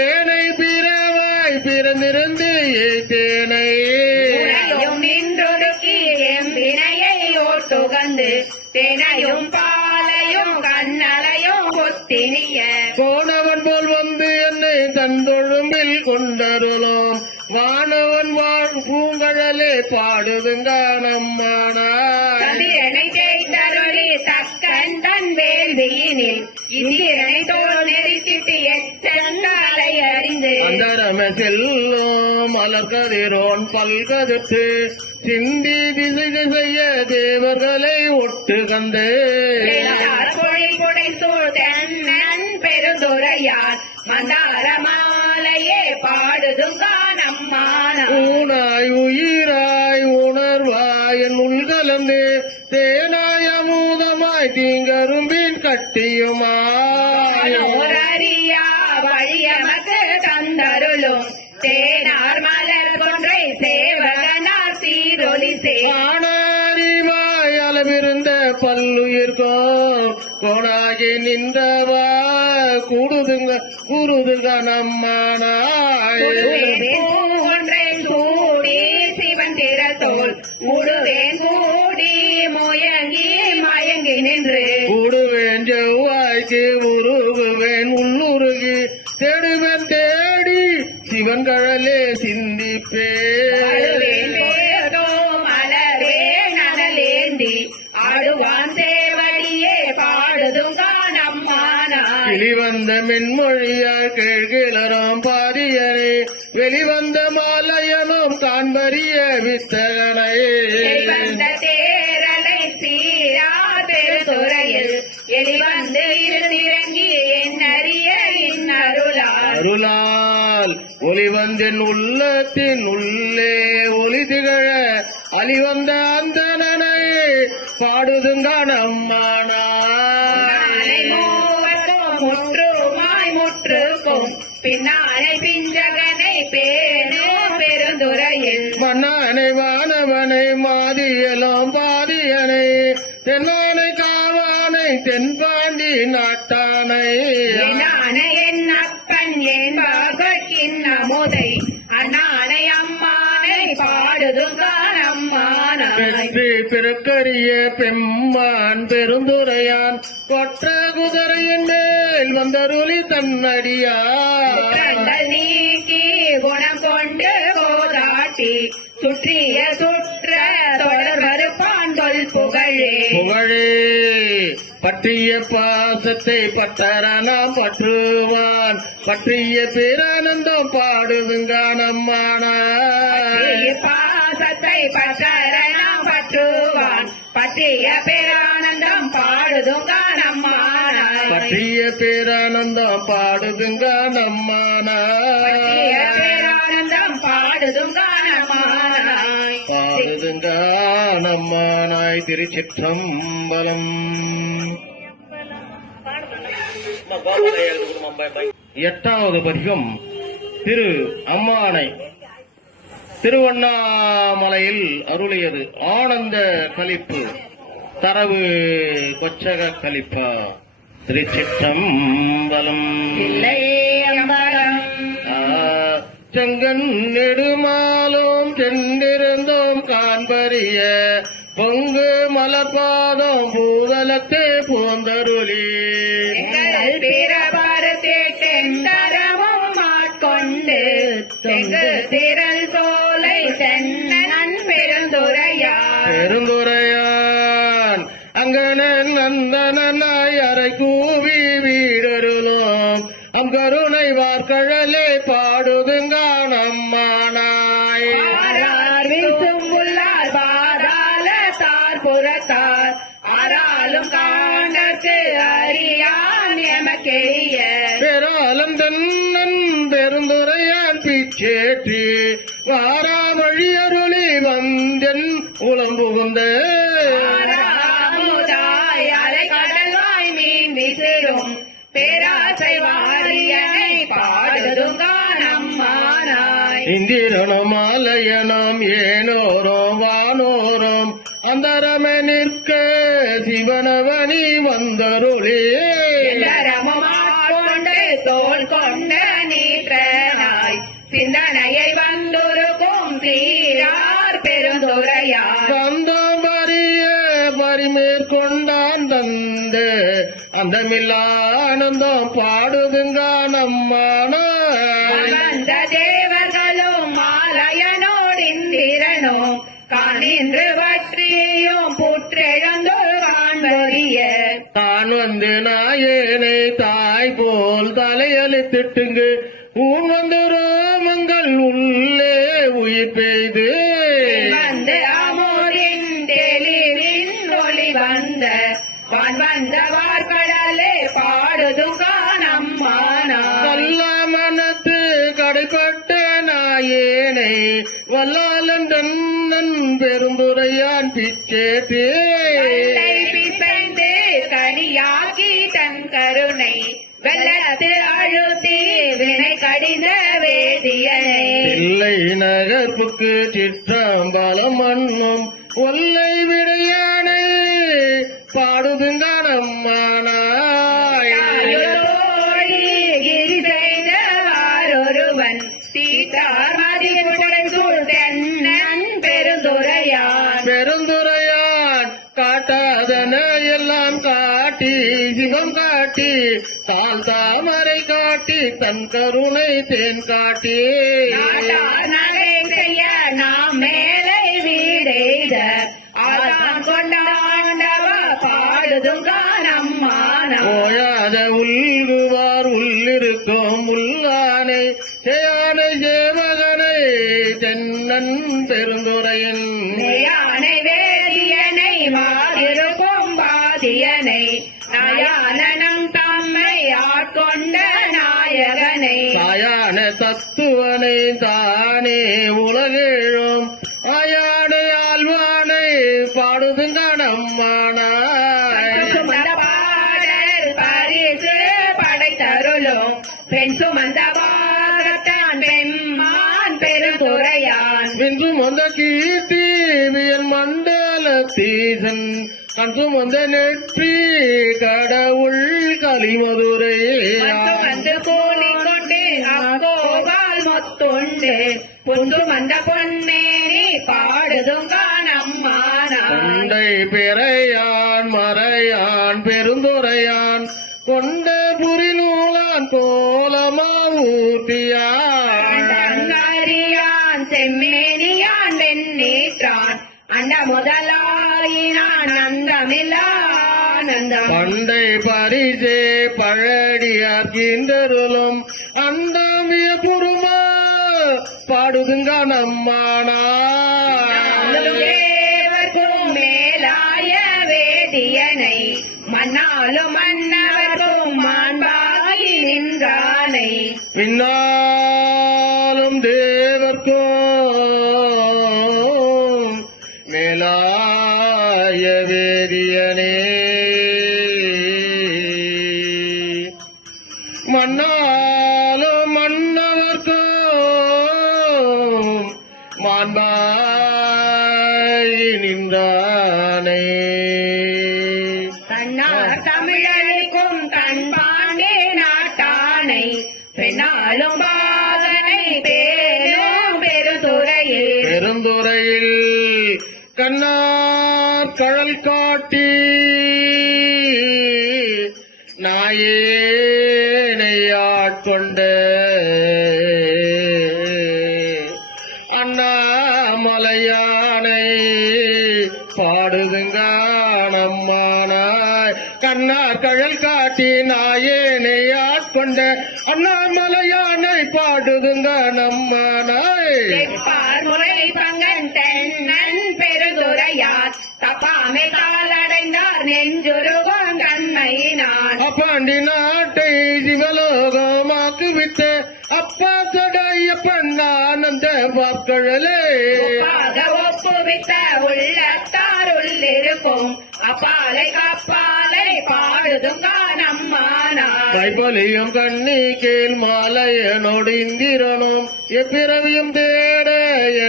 ஏனை பிறவாய் பிறந்திருந்து ஏத்தேனை நின்றொடுக்கி எம்பினையை ஓட்டுகந்து தினையும் பாலையும் கண்ணலையும் ஒத்தினிய போனவன் போல் வந்து என்னை தந்தொழும்பில் கொண்டருளோம் வானவன் வாழ் பூங்கழலே பாடுதுங்க நம்மானாய் தருளி தக்கன் தன் வேள்வியினில் இதிரனை தோல் நெறிச்சிட்டு எச்சங்காலை அறிந்து அந்தரம செல்லும் மலர்கதிரோன் பல்கதிர்த்து சிந்தி திசை திசைய தேவர்களை ஒட்டு கந்து பொடை சூழ் தென்னன் பெருந்துரையார் மந்தார மாலையே பாடுதுங்க நம்மான ஊனாய் உயிராய் உணர்வாய் என் உள்கலந்து தேனாய் அமுதமாய் தீங்கரும்பின் கட்டியுமாய் அறியா வழியமக்கு தந்தருளும் தேனார் மலர் கொன்றை சேவகனார் சீரொலி சேனாரிவாய் அளவிருந்த பல்லுயிர்கோ கோணாகி நின்றவா கூடுதுங்க கூறுதுங்க நம்மானாய் ஒன்றை கூடி சிவன் திறத்தோல் முழுவேன் கூடி முயங்கி மயங்கி நின்று கூடுவேன் செவ்வாய்க்கு உருகுவேன் உள்ளுருகி தேடுவேன் தேடி சிவன் கழலே சிந்திப்பே மலரே நனலேந்தி ஆடுவான் சேவடியே பாடுதுங்க நம்மானாய் வெளிவந்த மென்மொழியால் கேள்கிளராம் பாரியரே வெளிவந்த மாலையனும் காண்பரிய வித்தகனை தேரலை சீரா பெருதுறையில் எளிவந்து இருந்திறங்கி என் அறிய அருளால் ஒளிவந்தென் உள்ளத்தின் உள்ளே ஒளி திகழ அழிவந்த அந்தனனை பாடுதுங்க நம்மானாய் முற்றுமாய் முற்றுக்கும் பின்னாலை பிஞ்சகனை பேனோ பெருந்துறையில் மன்னானை வானவனை மாதியலாம் பாதியனை தென்னானை காவானை தென்பாண்டி நாட்டானை என் அப்பன் என் மகிழ்கின்ற முதை அண்ணானை அம்மானை பாடுதுங்க நம்மானாய் பெருக்கரிய பெம்மான் பெருந்துரையான் கொற்ற குதிரையின் மேல் வந்தருளி தன்னடியார் நீக்கி குணம் கொண்டு போதாட்டி சுற்றிய சுற்ற தொடர்வது பாண்டொல் புகழே புகழே பற்றிய பாசத்தை பட்டரானாம் பற்றுவான் பற்றிய பேரானந்தம் பாடுதுங்க நம்மானாய் பாசத்தை பற்றரணம் பற்றுவான் பற்றிய பேரானந்தம் பாடுதுங்க நம்மானாய் பற்றிய பேரானந்தம் பாடுதுங்க நம்மானாய் பேரானந்தம் பாடுதுங்க நம்மானாய் பாடுதுங்க நம்மானாய் திருச்சிற்றம்பலம். எட்டாவது பதிகம் திரு அம்மானை திருவண்ணாமலையில் அருளியது ஆனந்த கலிப்பு தரவு கொச்சக கலிப்பா. திருச்சிற்றம்பலம். செங்கன் நெடுமாலும் சென்றிருந்தோம் காண்பறிய பொங்கு மலர்பாதம் பூதலத்தே போந்தருளி தரமும் மாட்கொண்டு திரள் சோலை சென்னன் பெருந்துரையான் அங்கனன் நந்தனாய் அரை கூவி வீடருளோம் அங்கருணை வார்கழலே பாடுதுங்க நம்மானாய் பாதாள தார் புறத்தார் ஆறாலும் காண்டத்து அறியான் எமக்கெரிய பெறாலம் தன்னன் பெருந்துரையான் பிச்சேற்றி வாரா வழியருளி வந்தென் உளம் புகுந்த அலை கடலாய் மீன் விசிறும் பேராசை வாரியனை பாடுதுங்க நம்மானாய் இந்திரனும் ஆலயனும் ஏனோரும் வானோரும் அந்தரம நிற்க சிவனவனி வந்தருளே கொண்டு தோல் கொண்ட நீ பெருந்துரையான் வந்தபரிய பரிமேற்கொண்டான் தந்து அந்தமில்லா ஆனந்தம் பாடுதுங்க நம்மானாய். வந்த தேவர்களும் மாலையனோடு இந்திரனும் காணின்று பற்றியும் புற்றெழுந்து காண்பறிய தான் வந்து நாயேனை தாய் போல் தலையளித்திட்டுங்கு ஊன் வந்து ரோமங்கள் உள்ளே உயிர் பெய்து வந்து அமோரின் தெளிவின் ஒளி வந்த வான் வந்த வார்கடலே பாடுதுங்க நம்மானாய். வல்லா மனத்து கடைப்பட்ட நாயேனை வல்லாளன் தன்னன் பெருந்துரையான் பிச்சேட்டே கல்லை பிசைந்து கனியாகி தன் கருணை வெள்ளத்து அழுத்தி வினை கடித வேதியனை இல்லை நகர்ப்புக்கு சிற்றம்பலம் மண்ணும் ஒல்லை விடையானை பாடுதுங்க நம்மானாய். தாயோடி கிரி செய்தவாரொருவன் தீட்டார் மதிப்புடன் சூழ் தென்னன் பெருந்துரையான் பெருந்துரையான் காட்டாதன எல்லாம் காட்டி சிவம் காட்டி தால் தாமரை காட்டி தன் கருணை தேன் காட்டி நாட்டார் நகை செய்ய நாம் மேலை வீடெய்த ஆதான் கொண்டாண்டவ பாடுதுங்க நம்மானாய். ஓயாத உள்குவார் உள்ளிருக்கும் உள்ளானை சேயானை சேவகனை தென்னன் பெருந்துரையன் யானை வேதியனை மாதிருக்கும் பாதியனை நாயானனம் தம்மை ஆட்கொண்ட நாயகனை தாயான தத்துவனை தானே உலகேழும் ஆயானை ஆழ்வானை பாடுதுங்க நம்மானாய். சுமந்த பாடல் பரிசு படைத்தருளும் பெண் சுமந்த பாகத்தான் பெம்மான் பெருந்துரையான் இன்றும் வந்த கீர்த்தி வியன் மண்டல தீசன் அன்றும் வந்த நெற்றி கடவுள் கலிமதுரை வந்து கூலிக்கொண்டு அக்கோவால் மொத்துண்டு புந்து வந்த பொன்னேனி பாடுதுங்க நம்மானாய். கொண்டை பிறையான் மறையான் பெருந்துரையான் கொண்ட புரிநூலான் போலமா ஊர்த்தியான் அங்கரியான் செம்மேனியான் வெண்ணீற்றான் அண்ட முதலாயினான் அந்தமில்லானந்தம் பண்டை பரிசே பழடியார்கின்றருளும் அந்தமிய புருமா பாடுதுங்க நம்மானாய். தேவர்க்கும் மேலாய வேதியனை மன்னாலும் மன்னவர்க்கும் மாண்பாகி நின்றானை பின்னாலும் தேவர்க்கும் மேலாய வேதியனே மன்னாலும் மன்னவர்க்கும் மாண்பாய் நின்றானே தன்னார் தமிழனுக்கும் தன்பாண்டே நாட்டானை பெண்ணாலும் பாகனை பேரும் பெருதுறையில் பெருந்துறையில் கண்ணார் கழல் காட்டி நாயேனை ஆட்கொண்ட அண்ணாமலையானை பாடுதுங்க நம்மானாய். கண்ணார் கழல் காட்டி நாயேனை ஆட்கொண்ட அண்ணாமலையானை பாடுதுங்க நம்மானாய். தெப்பார் முறை பங்கன் தென்னன் பெருதுரையார் தப்பாமை காலடைந்தார் நெஞ்சுருவான் தன்மையினான் அப்பாண்டி நாட்டை சிவலோகமாக்கு விட்ட அப்பா சடையப்பன் ஆனந்த வாக்கழலே ஒப்பாக ஒப்புவித்த உள்ளத்தார் உள்ளிருக்கும் அப்பாலை காப்பாலை பாடுதுங்க நம்மானார் கைபலியும் கண்ணி கேள் மாலையனோடு இந்திரனும் எப்பிறவியும் தேட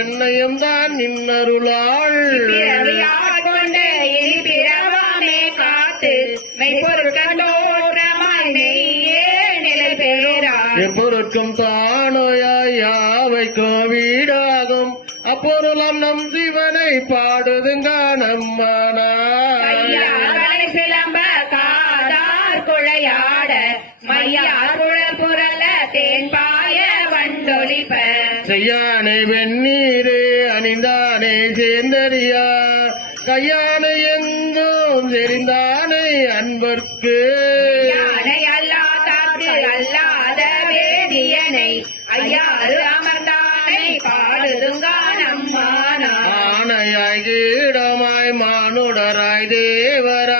என்னையும் தான் நின்னருளாள் பிறவியார் கொண்டு இனி பிறவாமே காத்து மெய்ப்பொருட்கண்டோற்றமாய் மெய்யே நிலை பெறார் எப்பொருட்கும் தானோயாய் யாவைக்கும் வீடாகும் அப்பொருளாம் நம் சிவனை பாடுதுங்க நம்மானாய் கையாளை சிலம்ப காதார் குழையாட மையார் குழல் புரள தேன்பாய வண்டொலிப்ப செய்யானை வெந்நீரே அணிந்தானே சேர்ந்தறியா கையானை எங்கும் செறிந்தானை அன்பர்க்கு யானை அல்லாதாக்கு அல்லாத வேதியனை ஐயாறு அமர்ந்தானை பாடுதுங்க நம்மானாய் ஆனையாய் கீடமாய் மானுடராய் தேவராய்